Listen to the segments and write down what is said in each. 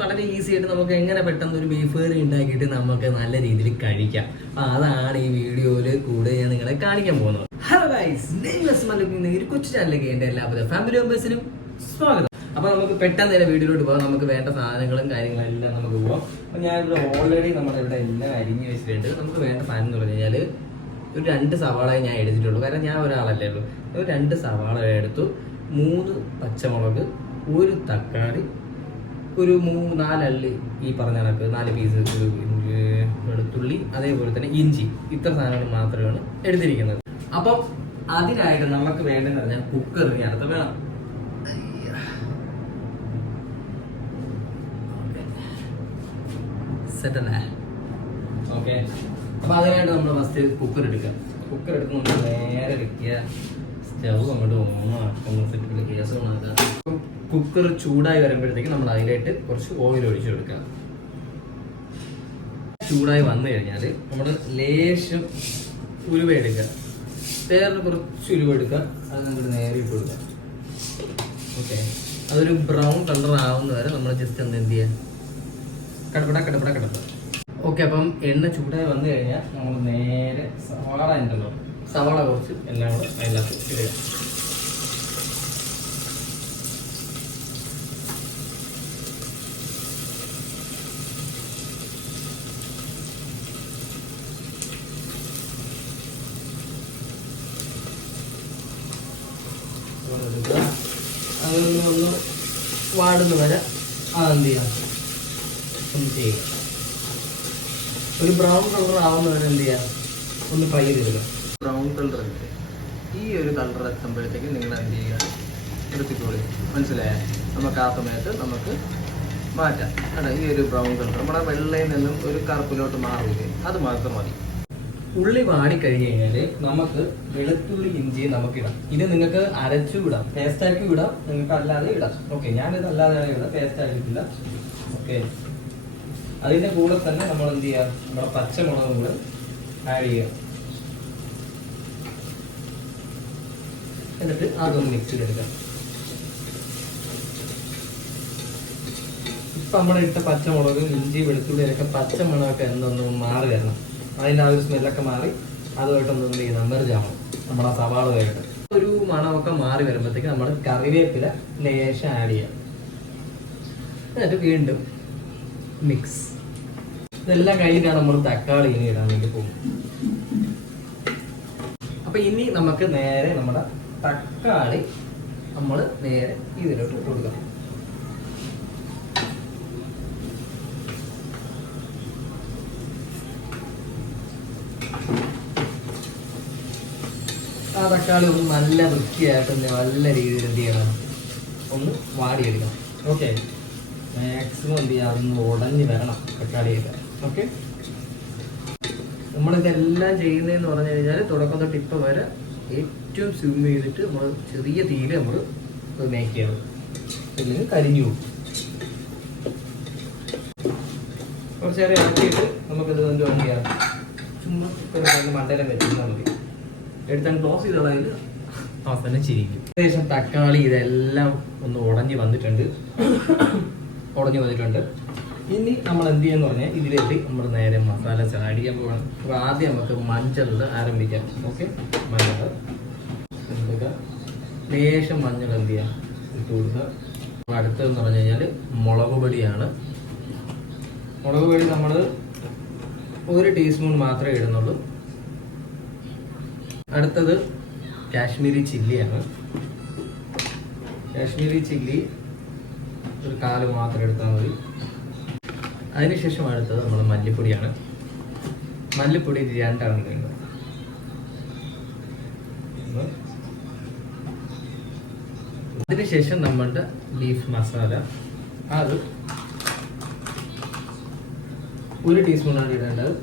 വളരെ ഈസി ആയിട്ട് നമുക്ക് എങ്ങനെ പെട്ടെന്ന് ഒരു ബീഫ് കറി ഉണ്ടാക്കിയിട്ട് നമുക്ക് നല്ല രീതിയിൽ കഴിക്കാം. അപ്പൊ അതാണ് ഈ വീഡിയോയില് കൂടെ ഞാൻ നിങ്ങളെ കാണിക്കാൻ പോകുന്നത്. ഹലോ ഗൈസ്, ഒരു കൊച്ചു ചാനലിലേക്ക് എന്റെ എല്ലാവരും ഫാമിലി മെമ്പേഴ്സിനും സ്വാഗതം. അപ്പൊ നമുക്ക് പെട്ടെന്ന് തന്നെ വീഡിയോയിലോട്ട് പോകാം. നമുക്ക് വേണ്ട സാധനങ്ങളും കാര്യങ്ങളും എല്ലാം നമുക്ക് പോവാം. അപ്പൊ ഞാനിവിടെ ഓൾറെഡി നമ്മളിവിടെ എല്ലാം അരിഞ്ഞു വെച്ചിട്ടുണ്ട്. നമുക്ക് വേണ്ട സാധനം എന്ന് പറഞ്ഞു കഴിഞ്ഞാൽ ഒരു 2 സവാളയെ ഞാൻ എടുത്തിട്ടുള്ളൂ. കാരണം ഞാൻ ഒരാളല്ലേ ഉള്ളൂ. ഒരു 2 സവാള എടുത്തു, 3 പച്ചമുളക്, 1 തക്കാളി, ഒരു 4 അള്ളി ഈ പറഞ്ഞ കണക്ക് 4 പീസ് വെളുത്തുള്ളി, അതേപോലെ തന്നെ ഇഞ്ചി. ഇത്ര സാധനങ്ങൾ മാത്രമാണ് എടുത്തിരിക്കുന്നത്. അപ്പം അതിനായിട്ട് നമുക്ക് വേണ്ടതെന്ന് പറഞ്ഞാൽ കുക്കറിന് അടുത്ത് വേണം. സെറ്റല്ലേ? ഓക്കെ. അപ്പൊ അതിനായിട്ട് നമ്മൾ ഫസ്റ്റ് കുക്കർ എടുക്കുക. കുക്കർ എടുത്ത് നമ്മൾ നേരെ വെക്കുക. സ്റ്റവ് അങ്ങോട്ട് ഒന്ന് സെറ്റിൽ ഗ്യാസ് ഉണ്ടാക്കുക. കുക്കർ ചൂടായി വരുമ്പോഴത്തേക്ക് നമ്മൾ അതിലായിട്ട് കുറച്ച് ഓയിൽ ഒഴിച്ചു കൊടുക്കുക. ചൂടായി വന്നു കഴിഞ്ഞാൽ നമ്മൾ ലേശം ഉലുവ എടുക്കുക. വേറെ കുറച്ച് ഉലുവ എടുക്കുക. അത് നമുക്ക് നേരെ ഇട്ട് കൊടുക്കുക. ഓക്കെ. അതൊരു ബ്രൗൺ കളർ ആവുന്ന വരെ നമ്മൾ ജസ്റ്റ് ഒന്ന് എന്ത് ചെയ്യുക, കടപ്പട. ഓക്കെ. അപ്പം എണ്ണ ചൂടായി വന്നു കഴിഞ്ഞാൽ നമ്മൾ നേരെ സവാള ഉണ്ടല്ലോ, സവാള കുറച്ച് എല്ലാം കൂടെ അതിനകത്ത് ഇടുക. അതൊന്ന് വാടുന്ന വരെ അതെന്ത് ചെയ്യാം, ഒന്ന് ചെയ്യുക. ഒരു ബ്രൗൺ കളർ ആവുന്ന വരെ എന്ത് ചെയ്യാം, ഒന്ന് ഫ്രൈ ചെയ്തെടുക്കുക. ബ്രൗൺ കളർ ഉണ്ട്. ഈ ഒരു കളർ എത്തുമ്പോഴത്തേക്ക് നിങ്ങൾ എന്ത് ചെയ്യുക, എടുത്തിക്കോളി. മനസ്സിലായ? നമുക്ക് ആ സമയത്ത് നമുക്ക് മാറ്റാം. കേട്ടോ, ഈ ഒരു ബ്രൗൺ കളർ നമ്മുടെ വെള്ളയിൽ നിന്നും ഒരു കറുപ്പിലോട്ട് മാറിയില്ലേ, അത് മാത്രം മതി. ഉള്ളി വാടിക്കഴിഞ്ഞ് കഴിഞ്ഞാൽ നമുക്ക് വെളുത്തുള്ളി ഇഞ്ചി നമുക്കിടാം. ഇത് നിങ്ങൾക്ക് അരച്ചു ഇടാം, പേസ്റ്റാക്കി ഇടാം, നിങ്ങൾക്ക് അല്ലാതെ ഇടാം. ഓക്കെ, ഞാനിത് അല്ലാതെയാണ് ഇടാം, പേസ്റ്റ് ആക്കിയിട്ടില്ല. ഓക്കെ. അതിൻ്റെ കൂടെ തന്നെ നമ്മൾ എന്ത് ചെയ്യുക, നമ്മുടെ പച്ചമുളകും കൂടെ ആഡ് ചെയ്യുക. എന്നിട്ട് അതൊന്ന് മിക്സ് ചെയ്തെടുക്കാം. ഇപ്പം നമ്മുടെ ഇട്ട പച്ചമുളക്, ഇഞ്ചി, വെളുത്തുള്ളിയൊക്കെ പച്ചമുളകൊക്കെ എന്തൊന്ന് മാറി വരണം. അതിൻ്റെ ആ ഒരു സ്മെല്ലൊക്കെ മാറി അതുമായിട്ടൊന്നും എന്ത് ചെയ്യുന്ന മെർജാവും നമ്മുടെ സവാളയായിട്ട്. ഒരു മണമൊക്കെ മാറി വരുമ്പോഴത്തേക്ക് നമ്മൾ കറിവേപ്പില ലേശം ആഡ് ചെയ്യാം. എന്നിട്ട് വീണ്ടും മിക്സ്. ഇതെല്ലാം കഴിഞ്ഞിട്ടാണ് നമ്മൾ തക്കാളി ഇനി ഇടാൻ വേണ്ടി പോകും. അപ്പൊ ഇനി നമുക്ക് നേരെ നമ്മുടെ തക്കാളി നമ്മൾ നേരെ ഇതിലോട്ട് ഇട്ട് കൊടുക്കാം. ആ തക്കാളി ഒന്ന് നല്ല വൃത്തിയായിട്ട് നല്ല രീതിയിൽ എന്ത് ചെയ്യണം, ഒന്ന് വാടിയെടുക്കണം. ഓക്കെ. മാക്സിമം എന്ത് ചെയ്യുക, അതൊന്ന് ഉടഞ്ഞ് വരണം തക്കാളിയൊക്കെ. ഓക്കെ. നമ്മളിതെല്ലാം ചെയ്യുന്നതെന്ന് പറഞ്ഞു കഴിഞ്ഞാൽ തുടക്കം തൊട്ട് ഇപ്പം വരെ ഏറ്റവും സ്യൂം ചെയ്തിട്ട് നമ്മൾ ചെറിയ തീയിൽ നമ്മൾ മേക്ക് ചെയ്യണം, അല്ലെങ്കിൽ കരിഞ്ഞു പോകും. കുറച്ചേറെ ഇറക്കിയിട്ട് നമുക്കിത് എന്ത് ചെയ്യാം, ചുമ്മാ മണ്ടയിലും വെച്ചാൽ മതി. എടുത്താൽ ക്ലോസ് ചെയ്തതായത് അവസാനം ചിരിക്കും. ഏകദേശം തക്കാളി ഇതെല്ലാം ഒന്ന് ഉടഞ്ഞു വന്നിട്ടുണ്ട്. ഇനി നമ്മൾ എന്ത് ചെയ്യാന്ന് പറഞ്ഞാൽ ഇതിലേക്ക് നമ്മൾ നേരെ മസാല ആഡ് ചെയ്യാൻ പോകണം. അപ്പോൾ ആദ്യം നമുക്ക് മഞ്ഞൾ ആരംഭിക്കാം. ഓക്കെ. മഞ്ഞൾ എടുക്കുക. ലേശം മഞ്ഞൾ എന്ത് ചെയ്യാം, ഇട്ട് കൊടുക്കുക. അടുത്തതെന്ന് പറഞ്ഞു കഴിഞ്ഞാൽ മുളക് പൊടിയാണ്. മുളക് പൊടി നമ്മൾ 1 ടീസ്പൂൺ മാത്രമേ ഇടുന്നുള്ളൂ. അടുത്തത് കാശ്മീരി ചില്ലിയാണ്. കാശ്മീരി ചില്ലി ഒരു 4 മാത്രം എടുത്താൽ മതി. അതിനുശേഷം അടുത്തത് നമ്മൾ മല്ലിപ്പൊടിയാണ്. മല്ലിപ്പൊടി 2 ഇടുന്നത്. അതിനുശേഷം നമ്മളുടെ ബീഫ് മസാല, അത് 1 ടീസ്പൂണാണ് ഇടേണ്ടത്.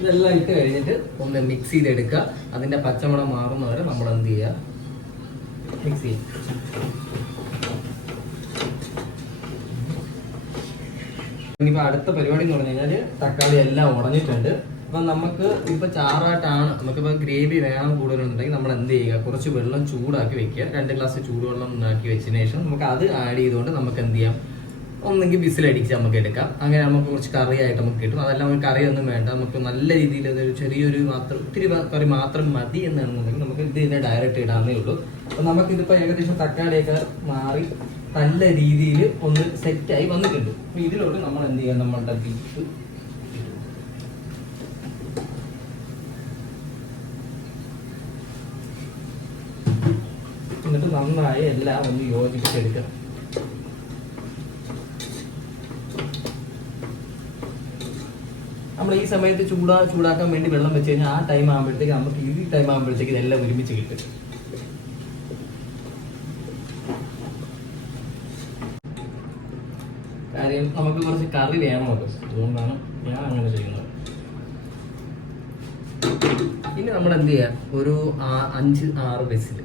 ഇതെല്ലാം ഇട്ട് കഴിഞ്ഞിട്ട് ഒന്ന് മിക്സ് ചെയ്തെടുക്കുക. അതിൻ്റെ പച്ചമണം മാറുന്നവരെ നമ്മൾ എന്ത് ചെയ്യുക, മിക്സ് ചെയ്യുക. ഇനിയിപ്പോൾ അടുത്ത പരിപാടി എന്ന് പറഞ്ഞു കഴിഞ്ഞാൽ തക്കാളി എല്ലാം ഉടഞ്ഞിട്ടുണ്ട്. അപ്പം നമുക്ക് ഇപ്പോൾ ചാറായിട്ടാണ്, നമുക്കിപ്പോൾ ഗ്രേവി വേണം കൂടുതലുണ്ടെങ്കിൽ നമ്മൾ എന്ത് ചെയ്യുക, കുറച്ച് വെള്ളം ചൂടാക്കി വെക്കുക. 2 ഗ്ലാസ് ചൂടുവെള്ളം ഉണ്ടാക്കി വെച്ചതിന് ശേഷം നമുക്ക് അത് ആഡ് ചെയ്തുകൊണ്ട് നമുക്ക് എന്ത് ചെയ്യാം, ഒന്നെങ്കിൽ വിസിലടിച്ച് നമുക്ക് എടുക്കാം. അങ്ങനെ നമുക്ക് കുറച്ച് കറിയായിട്ട് നമുക്ക് കിട്ടും. അതെല്ലാം നമുക്ക് കറിയൊന്നും വേണ്ട, നമുക്ക് നല്ല രീതിയിൽ അതൊരു ചെറിയൊരു ഒത്തിരി കറി മാത്രം മതി എന്നാണെന്നുണ്ടെങ്കിൽ നമുക്ക് ഇത് തന്നെ ഡയറക്റ്റ് ഇടാന്നേ ഉള്ളൂ. അപ്പം നമുക്കിതിപ്പോൾ ഏകദേശം തക്കാളിയൊക്കെ മാറി നല്ല രീതിയിൽ ഒന്ന് സെറ്റായി വന്നിട്ടുണ്ട്. അപ്പോൾ ഇതിലോട്ട് നമ്മൾ എന്ത് ചെയ്യാം, നമ്മളുടെ ബീഫ് എന്നിട്ട് നന്നായി എല്ലാം ഒന്ന് യോജിപ്പിച്ചെടുക്കുക. നമ്മൾ ഈ സമയത്ത് ചൂടാക്കാൻ വേണ്ടി വെള്ളം വെച്ച് കഴിഞ്ഞാൽ ആ ടൈം ആകുമ്പോഴത്തേക്ക് നമുക്ക് ഈ ടൈം ആകുമ്പോഴത്തേക്ക് ഇതെല്ലാം ഒരുമിച്ച് കിട്ടും. കാര്യം നമുക്ക് കുറച്ച് കറി വേണമല്ലോ, അതുകൊണ്ടാണ് ഞാൻ അങ്ങനെ ചെയ്യുന്നത്. ഇനി നമ്മൾ എന്ത് ചെയ്യാം, ഒരു 5-6 വിസിൽ,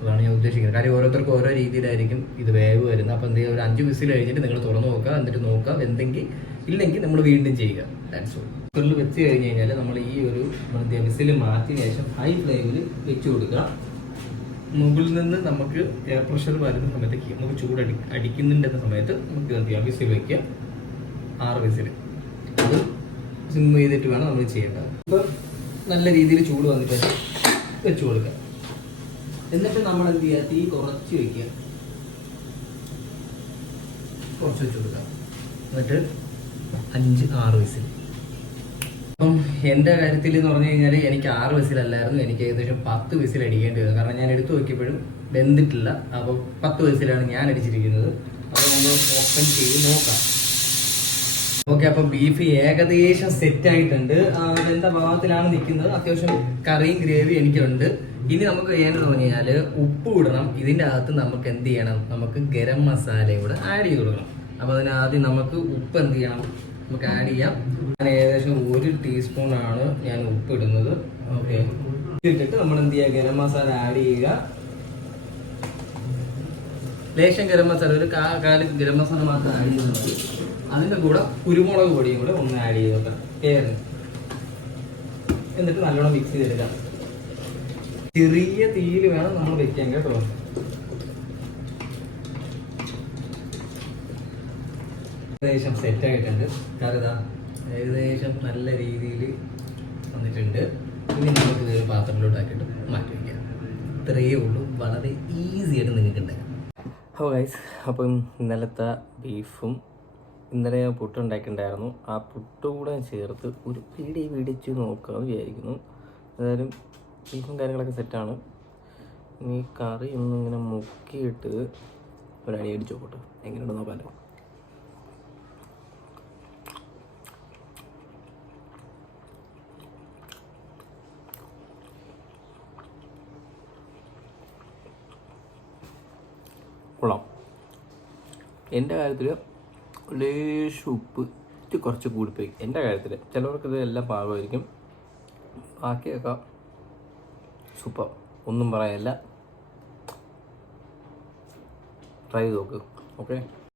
അതാണ് ഞാൻ ഉദ്ദേശിക്കുന്നത്. കാര്യം ഓരോരുത്തർക്കും ഓരോ രീതിയിലായിരിക്കും ഇത് വേവ് വരുന്നത്. അപ്പോൾ എന്ത് ചെയ്യുക, ഒരു 5 വിസിൽ കഴിഞ്ഞിട്ട് നിങ്ങൾ തുറന്ന് നോക്കുക, എന്നിട്ട് നോക്കുക, എന്തെങ്കിൽ ഇല്ലെങ്കിൽ നമ്മൾ വീണ്ടും ചെയ്യുക. That's all. കുക്കറിൽ വെച്ച് കഴിഞ്ഞ് കഴിഞ്ഞാൽ നമ്മൾ ഈ ഒരു വിസിൽ മാറ്റിയ ശേഷം ഹൈ ഫ്ലെയിമിൽ വെച്ച് കൊടുക്കുക. മുകളിൽ നിന്ന് നമുക്ക് എയർ പ്രഷർ വരുന്ന സമയത്തേക്ക് നമുക്ക് അടിക്കുന്നുണ്ടെന്ന സമയത്ത് നമുക്ക് എന്ത് ചെയ്യാം, വിസിൽ വയ്ക്കുക. 6 വിസിൽ അത് സിം ചെയ്തിട്ട് വേണം നമ്മൾ ചെയ്യേണ്ടത്. ഇപ്പോൾ നല്ല രീതിയിൽ ചൂട് വന്നിട്ട് വെച്ച് കൊടുക്കുക. എന്നിട്ട് നമ്മൾ എന്ത് ചെയ്യുക, തീ കുറച്ച് വയ്ക്കുക, കുറച്ച് വെച്ച് കൊടുക്കുക. എന്നിട്ട് 5-6 വിസിൽ. അപ്പം എൻ്റെ കാര്യത്തിൽ എന്ന് പറഞ്ഞു കഴിഞ്ഞാൽ എനിക്ക് 6 വിസിലല്ലായിരുന്നു, എനിക്ക് ഏകദേശം 10 വിസിൽ അടിക്കേണ്ടി വരും. കാരണം ഞാൻ എടുത്തു നോക്കിയപ്പോഴും വെന്തിട്ടില്ല. അപ്പോൾ 10 വിസിലാണ് ഞാൻ അടിച്ചിരിക്കുന്നത്. അപ്പോൾ നമ്മൾ ഓപ്പൺ ചെയ്ത് നോക്കാം. ഓക്കെ, അപ്പോൾ ബീഫ് ഏകദേശം സെറ്റായിട്ടുണ്ട്. വെന്ത ഭാഗത്തിലാണ് നിൽക്കുന്നത്. അത്യാവശ്യം കറിയും ഗ്രേവിയും എനിക്കുണ്ട്. ഇനി നമുക്ക് ചെയ്യാനെന്ന് പറഞ്ഞു കഴിഞ്ഞാൽ ഉപ്പ് ഇടണം. ഇതിൻ്റെ അകത്ത് നമുക്ക് എന്ത് ചെയ്യണം, നമുക്ക് ഗരം മസാലയും കൂടെ ആഡ് ചെയ്ത് കൊടുക്കണം. അപ്പോൾ അതിനാദ്യം നമുക്ക് ഉപ്പ് എന്ത് ചെയ്യണം, നമുക്ക് ആഡ് ചെയ്യാം. ഞാൻ ഏകദേശം 1 ടീസ്പൂണാണ് ഞാൻ ഉപ്പ് ഇടുന്നത്. ഓക്കെ, ഇട്ടിട്ട് നമ്മൾ എന്ത് ചെയ്യുക, ഗരം മസാല ആഡ് ചെയ്യുക. ലേശം ഗരം മസാല, ഒരു കാല് ഗരം മസാല മാത്രം ആഡ് ചെയ്താൽ മതി. അതിൻ്റെ കൂടെ കുരുമുളക് പൊടിയും കൂടെ ഒന്ന് ആഡ് ചെയ്ത് നോക്കാം, എന്നിട്ട് നല്ലോണം മിക്സ് ചെയ്തെടുക്കാം. ചെറിയ തീയിൽ വേണം നമ്മൾ വെക്കാൻ കേട്ടോ. ഏകദേശം സെറ്റായിട്ടുണ്ട്. കാരണം ഏകദേശം നല്ല രീതിയിൽ വന്നിട്ടുണ്ട്. ഇനി നമുക്ക് ഇതൊരു പാത്രത്തിലോട്ടാക്കിയിട്ട് മാറ്റി വയ്ക്കാം. ഇത്രയേ ഉള്ളൂ, വളരെ ഈസി ആയിട്ട് നിങ്ങൾക്ക് ഉണ്ടാക്കാം. അപ്പോൾ ഗൈസ്, അപ്പം ഇന്നലത്തെ ബീഫും ഇന്നലെ ഞാൻ പുട്ടുണ്ടാക്കിയിട്ടുണ്ടായിരുന്നു. ആ പുട്ട് കൂടെ ചേർത്ത് ഒരു പിടിച്ച് നോക്കാമെന്ന് വിചാരിക്കുന്നു. ഏതായാലും ബീഫും കാര്യങ്ങളൊക്കെ സെറ്റാണ്. ഇനി കറി ഒന്നിങ്ങനെ മുക്കിയിട്ട് ഒരടി അടിച്ച് നോക്കട്ടെ, എങ്ങനെയുണ്ട് നോക്കാമല്ലോ. കൊള്ളാം. എൻ്റെ കാര്യത്തിൽ ലേശം ഉപ്പ് കുറച്ച് കൂടിപ്പോയി എൻ്റെ കാര്യത്തിൽ. ചിലവർക്കിത് എല്ലാം പാകമായിരിക്കും. ബാക്കിയൊക്കെ സൂപ്പർ, ഒന്നും പറയാനില്ല. ട്രൈ ചെയ്ത് നോക്ക്. ഓക്കെ.